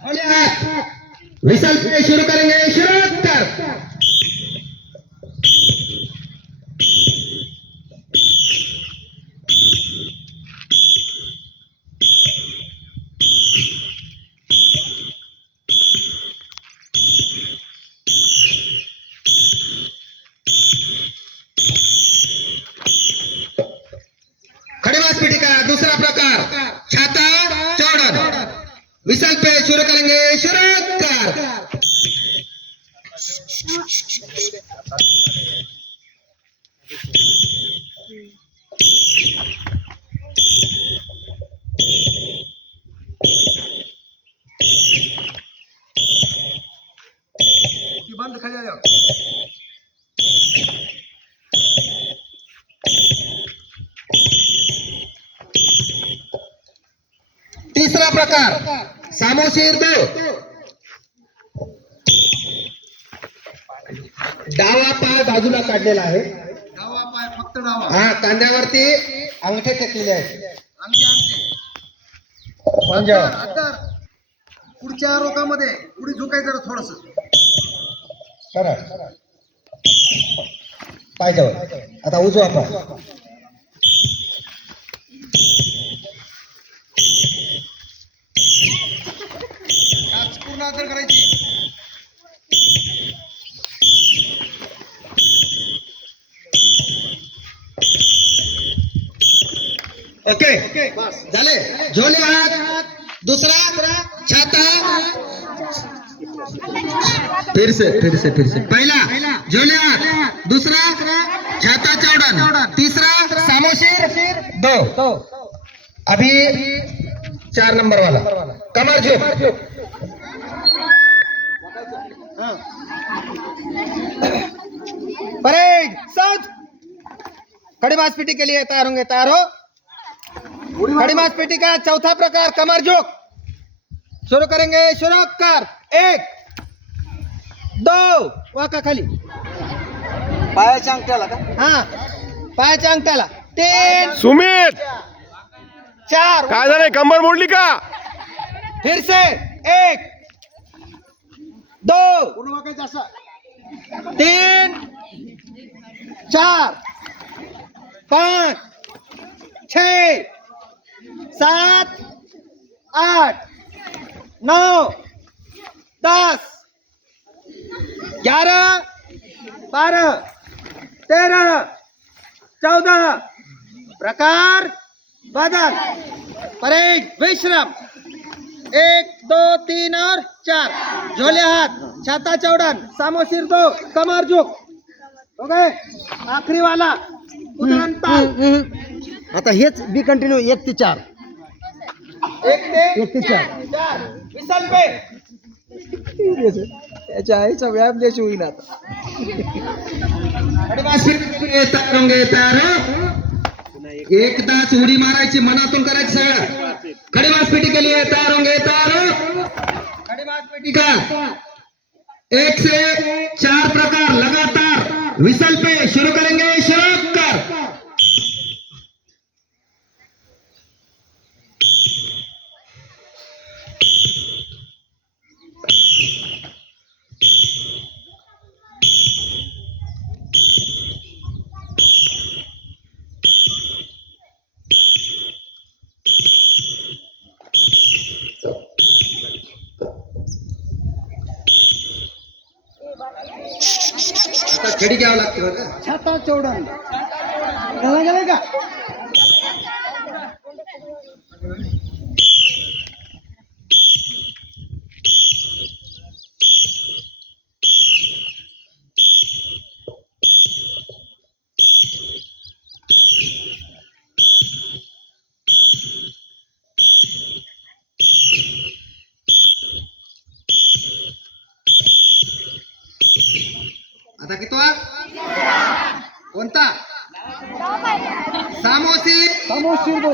खोले हाथ विसल पे शुरू करेंगे. शुरू कर. खड़ीबाज पीठी का दूसरा प्रकार छाता चौड़न विसल पे शुरू करेंगे शुरू कर बंद खा जाओ। तीसरा प्रकार. सामोशीर दो. डावा पाय बाजूला काढलेला आहे. डावा पाय फक्त डावा. हा कांद्यावरती अंगठे टेकलेले आहेत. पुढच्या रोगामध्ये पुढे झुकायचं जरा थोडस. सरळ. पायजावर आता उजवा पाय. अंतर करायची ओके झाले झोले हात दूसरा, छाता। फिर से फिर से फिर से। पहला झोले हाथ, दूसरा, छाता, चौड़न। तीसरा सामोशीर दो। अभी चार नंबर वाला। कमर झुक परेड साउथ। खड़ी मांसपेटी के लिए तैयार होंगे तैयार हो। खड़ी मांसपेटी का चौथा प्रकार कमर झुक। शुरू करेंगे शुरू कर। एक दो वाका खाली। पायाच्या अंगठ्याला का? हा पायाच्या अंगठ्याला तीन सुमित! चार। काय झालंय? कंबर मोडली का? फिर से एक दो। पूर्ण वाकायचं असं. तीन चार पाँच छ सात आठ नौ दस ग्यारह बारह तेरह चौदह। प्रकार बदल। परेड विश्राम। एक दो तीन और चार। झोले हाथ छाता चौड़न सामोसिर दो कमर झुक। हो गए? आखरी वाला। उदाहरण ताल आता हेच बी कंटिन्यू एक ते चार। एक ते एक ते चार। चार। विसल पे। त्याच्या आईचा व्यायाम द्यायची होईना आता. तैयार हो एकदाच उडी मारायची मनातून करायची सगळं. खडीबाज पीठी के लिए तैयार होंगे तैयार हो। खडीबाज पीठी का एक से चार प्रकार लगातार विसल पे शुरू करेंगे शुरू कर आता खडी घ्यावं लागते बरं का छाता चौडन गेला गेलाय का आता कितवा? कोणता? सामोसी. सामोशीर दो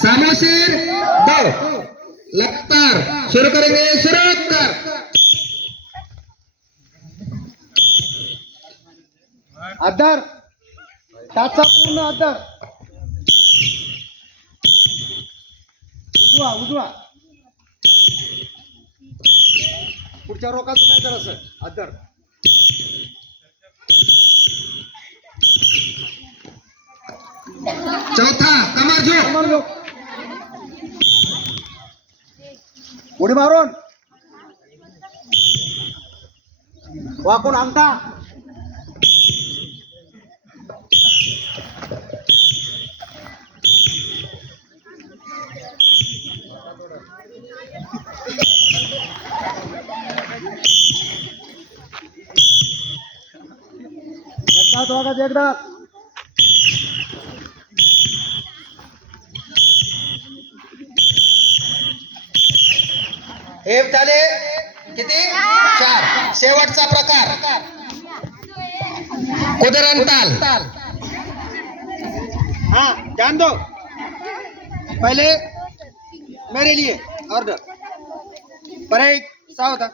सामोशीर दो लगातार शुरू करेंगे शुरू कर. आधार टाचा पूर्ण आधार उजवा उजवा. पुढच्या रोका झुकायचं असं अद्दर चौथा कमर झोक. उडी मारून. वाकून अंगठा. एकदाच वागायचं एकदा. हे झाले किती? चार. शेवटचा प्रकार. कुदरंताल. हा ध्यान दो. पहले मेरे लिए ऑर्डर पर एक सावधान.